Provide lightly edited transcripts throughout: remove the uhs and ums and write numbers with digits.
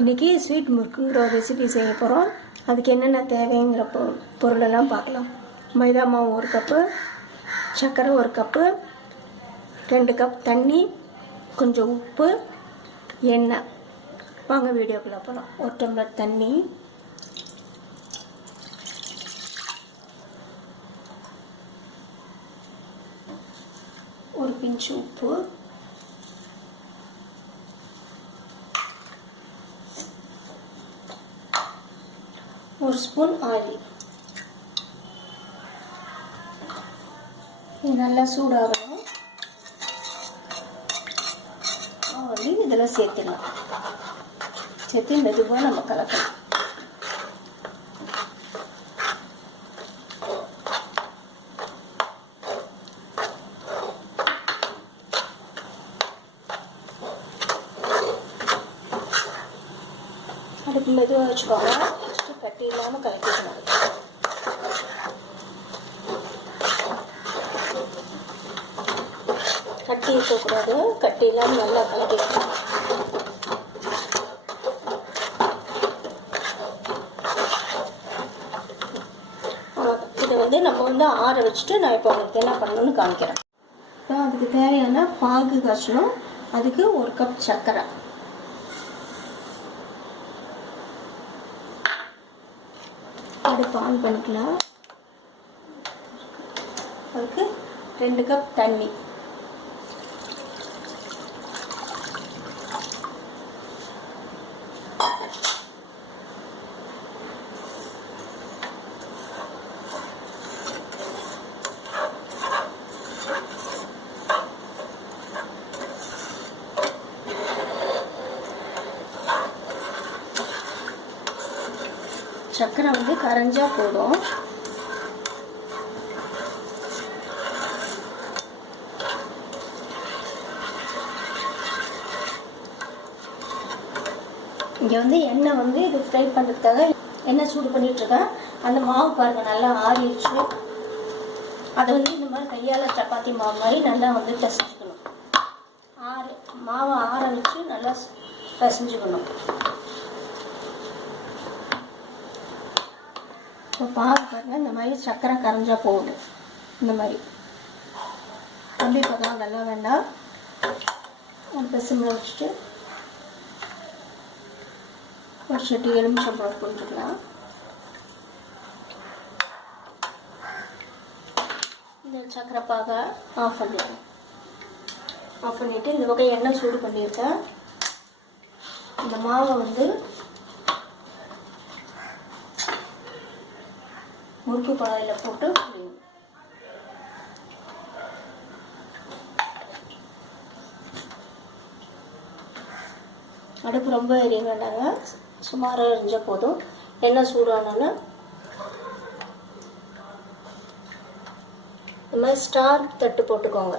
இன்றைக்கி ஸ்வீட் முறுக்குங்கிற ஒரு ரெசிபி செய்ய போகிறோம். அதுக்கு என்னென்ன தேவைங்கிற பொருளெல்லாம் பார்க்கலாம். மைதா மாவு 1 கப்பு, சர்க்கரை 1 கப்பு, 2 கப் தண்ணி, கொஞ்சம் உப்பு, எண்ணெய். வாங்க வீடியோக்குள்ளே போகலாம். 1 டம்ளர் தண்ணி, ஒரு பிஞ்ச் உப்பு, ஒரு ஸ்பூன் ஆயில். இது நல்லா சூடாகணும். ஆயில் இதில் சேர்த்துக்கலாம். சேர்த்து மெதுவாக நம்ம கலக்கலாம். அடுப்பு மெதுவாக வச்சுக்கோங்க. கட்டி இல்லாமல் கலக்கிக்கணும். கட்டி இருக்கக்கூடாது. கட்டி இல்லாமல் நல்லா கலக்கிக்கணும். இதை நம்ம ஆற வச்சுட்டு நான் இப்போ உங்களுக்கு என்ன பண்ணணும்னு காமிக்கிறேன். அதுக்கு தேவையான பாகு காய்ச்சணும். அதுக்கு 1 கப் சர்க்கரை, அடுப்பு ஆன் பண்ணிக்கலாம். அதுக்கு 2 கப் தண்ணி, சர்க்கரை கரைஞ்சா போதும். இங்கே எண்ணெய் இது ஃப்ரை பண்ணுறதுக்காக எண்ணெய் சூடு பண்ணிட்டுருக்கேன். அந்த மாவு பாருங்கள் நல்லா ஆறிடுச்சு. அதை இந்த மாதிரி கையால் சப்பாத்தி மாவு மாதிரி நல்லா பிசைஞ்சுக்கணும். மாவை ஆற வச்சு நல்லா பிசைஞ்சுக்கணும். இப்போ பாகு பாருங்கள், இந்த மாதிரி சர்க்கரை கரைஞ்சா போகுது. இந்த மாதிரி கம்பி பக்கம் அதெல்லாம் வேண்டாம். ஒரு சிம்மில் வச்சுட்டு ஒரு சட்டி எலுமிச்சம்பழம் போட்டுக்கலாம். இந்த சர்க்கரை பாகை ஆஃப் பண்ணிடுறேன். ஆஃப் பண்ணிவிட்டு இந்த பக்கம் எண்ணெய் சூடு பண்ணியிருக்கேன். இந்த மாவை முறுக்கு பானையில் போட்டு அடுப்பு ரொம்ப எரிய வேண்டாங்க. சுமாராக எரிஞ்சால் போதும். எண்ணெய் சூடானோன்னு இந்த மாதிரி ஸ்டார் தட்டு போட்டுக்கோங்க.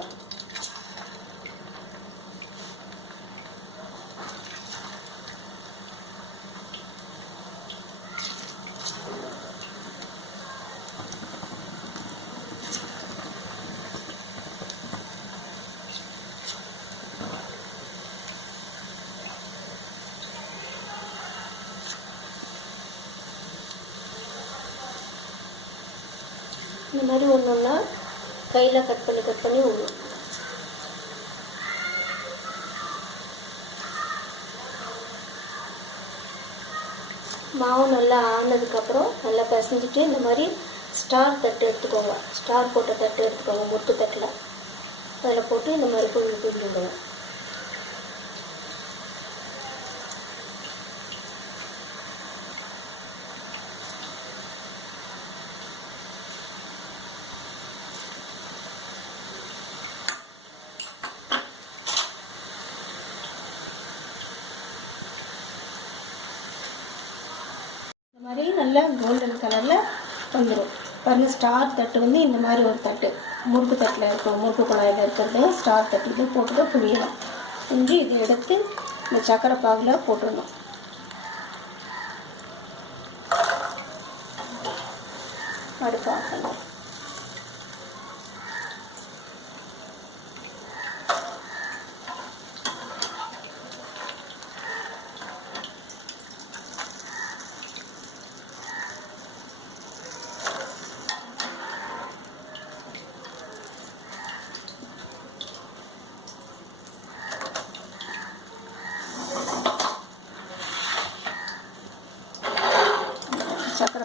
இந்த மாதிரி ஒன்றா கையில் கட் பண்ணி விடும். மாவு நல்லா ஆனதுக்கப்புறம் நல்லா பிசைஞ்சிட்டு இந்த மாதிரி ஸ்டார் தட்டு எடுத்துக்கோங்க. ஸ்டார் போட்ட தட்டு எடுத்துக்கோங்க. முட்டு தட்டில் அதில் போட்டு இந்த மாதிரி புழிஞ்சு விடுங்க. இந்த மாதிரி நல்லா கோல்டன் கலரில் வந்துடும். பாருங்கள், ஸ்டார் தட்டு இந்த மாதிரி ஒரு தட்டு முறுக்கு தட்டில் இருக்கும். முறுக்கு குழாயில் இருக்கிறது ஸ்டார் தட்டு. இது போட்டு புழியலாம். செஞ்சு இதை எடுத்து இந்த சக்கரை பாகில் போட்டுடணும். அடுப்பு ஆஃப் பண்ணலாம்.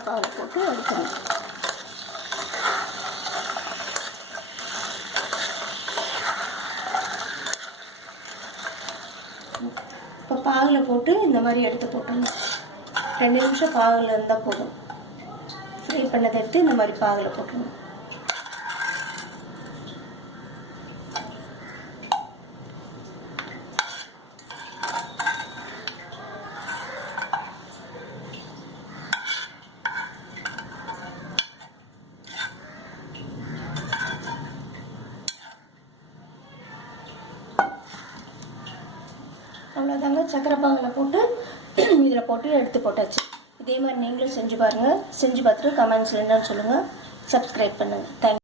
பாகில் போட்டு எடுக்கணும். இப்போ பாகில் போட்டு இந்த மாதிரி எடுத்து போட்டுடணும். 2 நிமிஷம் பாகில் இருந்தால் போதும். ஃப்ரை பண்ணதை எடுத்து இந்த மாதிரி பாகில் போட்டுடணும். அவ்வளோதாங்க, சக்கரை பாகில் போட்டு இதில் போட்டு எடுத்து போட்டாச்சு. இதே மாதிரி நீங்களும் செஞ்சு பாருங்கள். செஞ்சு பார்த்துட்டு கமெண்ட்ஸில் என்னன்னு சொல்லுங்கள். சப்ஸ்கிரைப் பண்ணுங்கள். தேங்க்யூ.